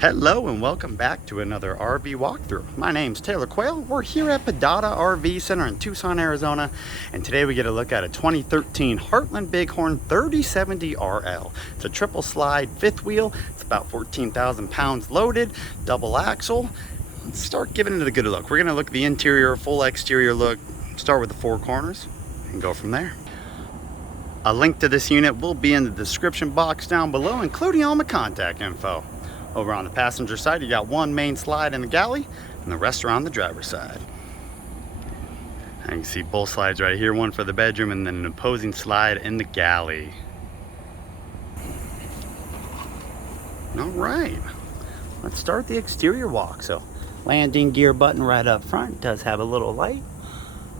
Hello and welcome back to another RV walkthrough. My name's Taylor Quayle. We're here at Padada RV Center in Tucson, Arizona, and today we get a look at a 2013 Heartland Bighorn 3070RL. It's a triple slide fifth wheel. It's about 14,000 pounds loaded, double axle. Let's start giving it a good look. We're gonna look at the interior, full exterior look, start with the four corners and go from there. A link to this unit will be in the description box down below, including all my contact info. Over on the passenger side, you got one main slide in the galley, and the rest are on the driver's side. And you can see both slides right here, one for the bedroom and then an opposing slide in the galley. All right, let's start the exterior walk. So, landing gear button right up front, does have a little light.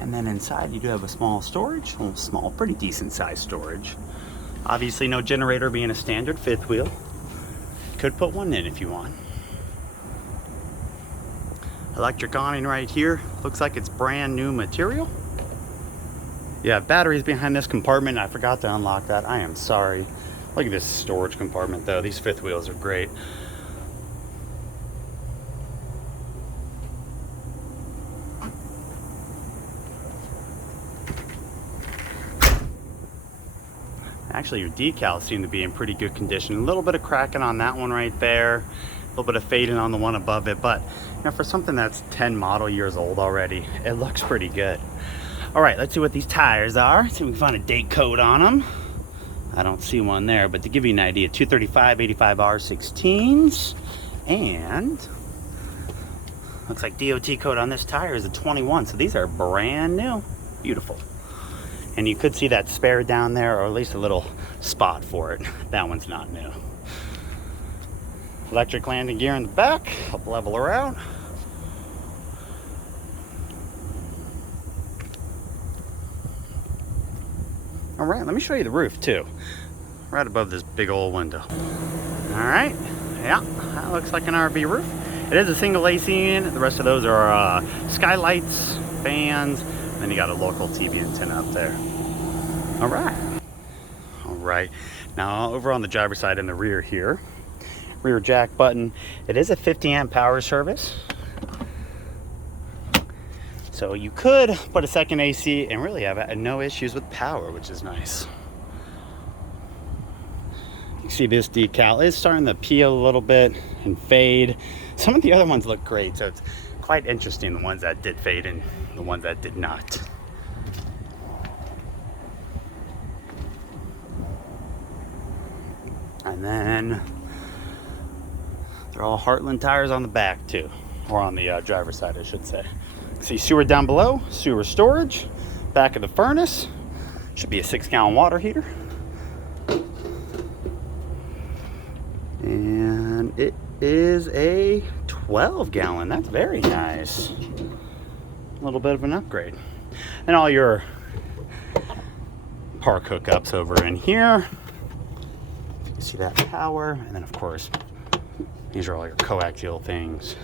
And then inside you do have a small storage, well, small, pretty decent sized storage. Obviously no generator being a standard fifth wheel. Could put one in if you want. Electric awning right here. Looks like it's brand new material. You have batteries behind this compartment. I forgot to unlock that. I am sorry. Look at this storage compartment though. These fifth wheels are great. Actually, your decals seem to be in pretty good condition. A little bit of cracking on that one right there. A little bit of fading on the one above it. But you know, for something that's 10 model years old already, it looks pretty good. All right, let's see what these tires are. See if we can find a date code on them. I don't see one there, but to give you an idea, 235/85R16s. And looks like DOT code on this tire is a 21. So these are brand new. Beautiful. And you could see that spare down there, or at least a little spot for it. That one's not new. Electric landing gear in the back. Help level her out. All right, let me show you the roof too. Right above this big old window. All right, yeah, that looks like an RV roof. It is a single AC unit. The rest of those are skylights, fans. Then you got a local TV antenna up there. All right. Now over on the driver's side in the rear here, rear jack button. It is a 50 amp power service. So you could put a second AC and really have no issues with power, which is nice. You see this decal is starting to peel a little bit and fade. Some of the other ones look great, so it's quite interesting, the ones that did fade and the ones that did not. And then they're all Heartland tires on the back too, or on the driver's side, I should say. See sewer down below, sewer storage, back of the furnace. Should be a 6-gallon water heater. And it is a 12-gallon. That's very nice. A little bit of an upgrade. And all your park hookups over in here. You see that power, and then of course these are all your coaxial things,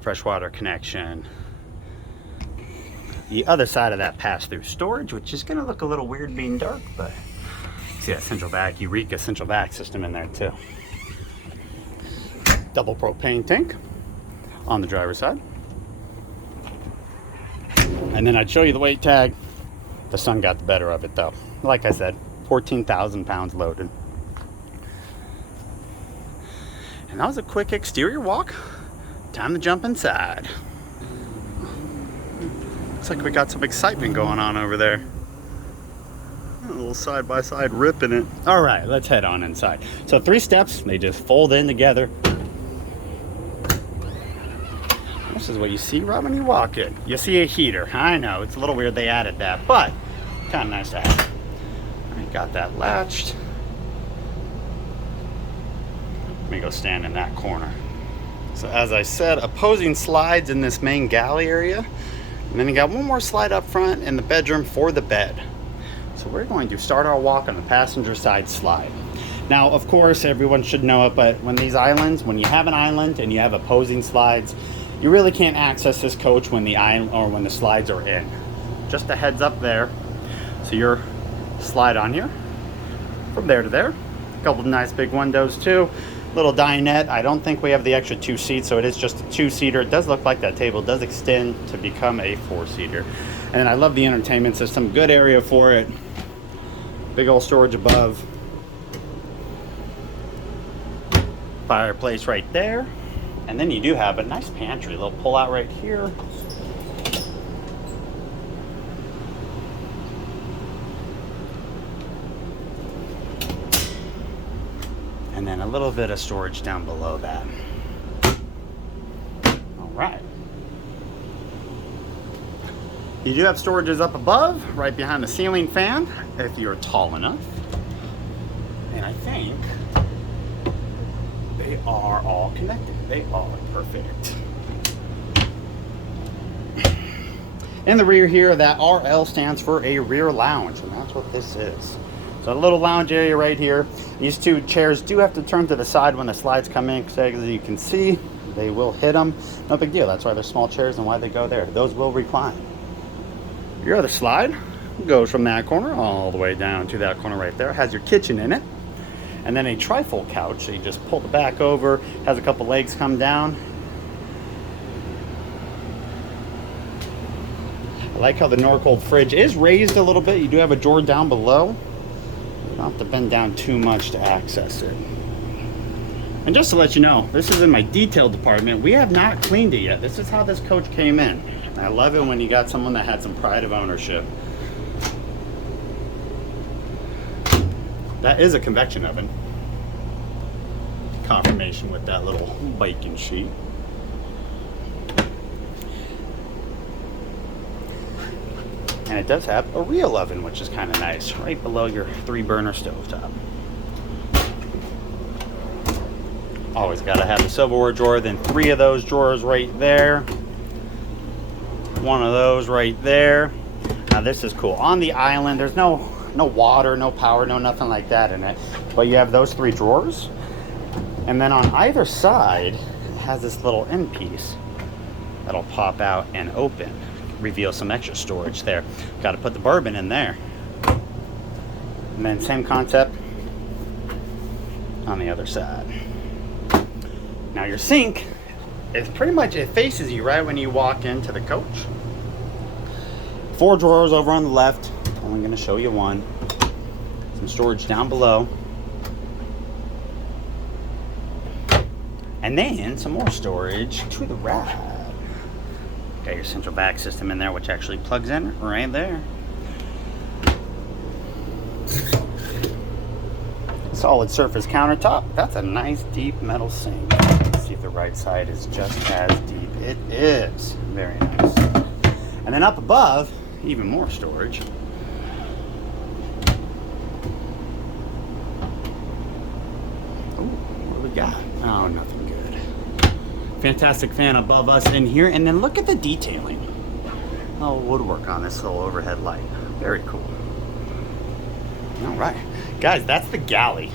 freshwater connection. The other side of that pass-through storage, which is going to look a little weird being dark, but see that central vac, Eureka central vac system in there too. Double propane tank on the driver's side. And then I'd show you the weight tag. The sun got the better of it though. Like I said, 14,000 pounds loaded. And that was a quick exterior walk. Time to jump inside. Looks like we got some excitement going on over there. A little side-by-side rip in it. All right, let's head on inside. So 3 steps, they just fold in together. This is what you see right when you walk in. You see a heater. I know, it's a little weird they added that, but kind of nice to have. All right, got that latched. Let me go stand in that corner. So as I said, opposing slides in this main galley area. And then you got one more slide up front in the bedroom for the bed. So we're going to start our walk on the passenger side slide. Now, of course, everyone should know it, but when you have an island and you have opposing slides, you really can't access this coach when the island or when the slides are in. Just a heads up there. So your slide on here, from there to there. A couple of nice big windows too. little dinette. I don't think we have the extra 2 seats, so it is just a 2-seater. It does look like that table does extend to become a 4-seater. And I love the entertainment system. Good area for it. Big old storage above. Fireplace right there. And then you do have a nice pantry, a little pull out right here. And then a little bit of storage down below that. All right. You do have storages up above, right behind the ceiling fan, if you're tall enough. And I think they are all connected. They are perfect. In the rear here, that RL stands for a rear lounge, and that's what this is. So a little lounge area right here. These 2 chairs do have to turn to the side when the slides come in, because as you can see, they will hit them. No big deal. That's why they're small chairs and why they go there. Those will recline. Your other slide goes from that corner all the way down to that corner right there. It has your kitchen in it. And then a trifold couch. So you just pull the back over, has a couple legs come down. I like how the Norcold fridge is raised a little bit. You do have a drawer down below. You don't have to bend down too much to access it. And just to let you know, this is in my detail department. We have not cleaned it yet. This is how this coach came in. And I love it when you got someone that had some pride of ownership. That is a convection oven. Confirmation with that little bacon sheet. And it does have a real oven, which is kind of nice, right below your 3-burner stovetop. Always got to have the silverware drawer, then 3 of those drawers right there. 1 of those right there. Now this is cool. On the island, there's no water, no power, no nothing like that in it. But you have those 3 drawers. And then on either side, it has this little end piece that'll pop out and open. Reveal some extra storage there. Got to put the bourbon in there. And then same concept on the other side. Now your sink is pretty much, it faces you right when you walk into the coach. 4 drawers over on the left. I'm going to show you one. Some storage down below. And then some more storage to the right. Got your central vac system in there, which actually plugs in right there. Solid surface countertop. That's a nice deep metal sink. Let's see if the right side is just as deep. It is. Very nice. And then up above, even more storage. Ooh, what do we got? Oh, nothing good. Fantastic fan above us in here. And then look at the detailing. Oh, woodwork on this little overhead light. Very cool. All right. Guys, that's the galley.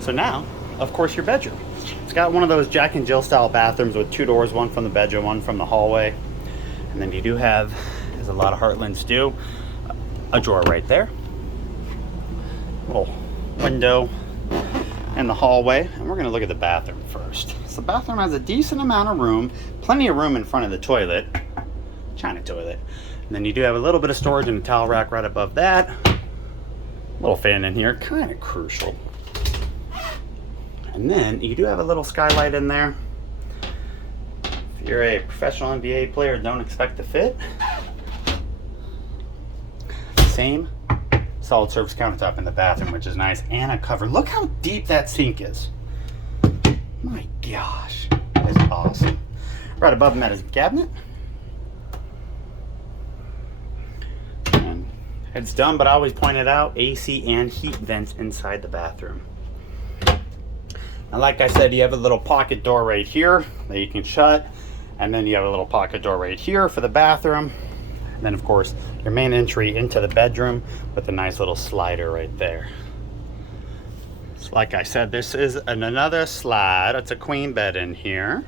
So now, of course, your bedroom. It's got one of those Jack and Jill style bathrooms with 2 doors, one from the bedroom, one from the hallway. And then you do have, as a lot of Heartlands do, a drawer right there. Little window in the hallway. And we're going to look at the bathroom first. So the bathroom has a decent amount of room, plenty of room in front of the toilet, China toilet. And then you do have a little bit of storage in the towel rack right above that. Little fan in here, kind of crucial. And then you do have a little skylight in there. If you're a professional NBA player, don't expect to fit. Same solid surface countertop in the bathroom, which is nice, and a cover. Look how deep that sink is. My gosh, that is awesome. Right above them is a cabinet. It's done, but I always point it out, AC and heat vents inside the bathroom. And like I said, you have a little pocket door right here that you can shut. And then you have a little pocket door right here for the bathroom. And then, of course, your main entry into the bedroom with a nice little slider right there. So like I said, this is another slide. It's a queen bed in here.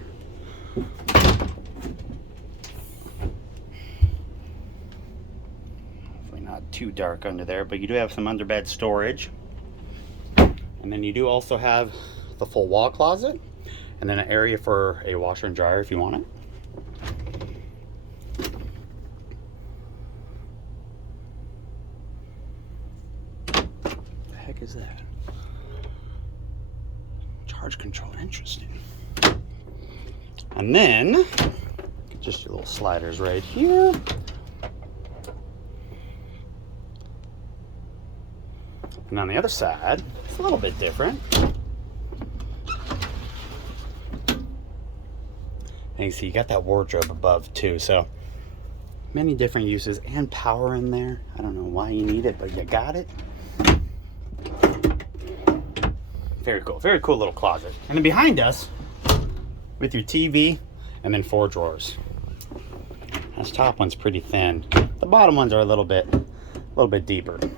Too dark under there, but you do have some underbed storage. And then you do also have the full wall closet, and then an area for a washer and dryer if you want it. What the heck is that? Charge control, interesting. And then just your little sliders right here. And on the other side, it's a little bit different. And you see you got that wardrobe above too, so many different uses and power in there. I don't know why you need it, but you got it. Very cool little closet. And then behind us, with your TV, and then 4 drawers. This top one's pretty thin. The bottom ones are a little bit deeper. A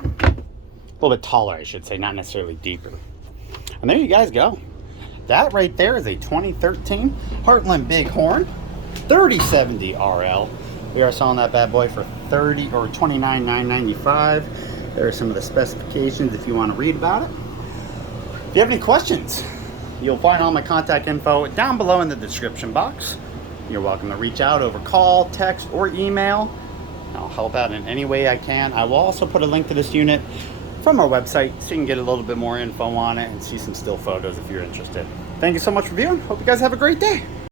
little bit taller, I should say, not necessarily deeper. And there you guys go. That right there is a 2013 Heartland Bighorn 3070RL. We are selling that bad boy for $29,995. There are some of the specifications if you want to read about it. If you have any questions, you'll find all my contact info down below in the description box. You're welcome to reach out over call, text, or email. I'll help out in any way I can. I will also put a link to this unit from our website so you can get a little bit more info on it and see some still photos if you're interested. Thank you so much for viewing. Hope you guys have a great day.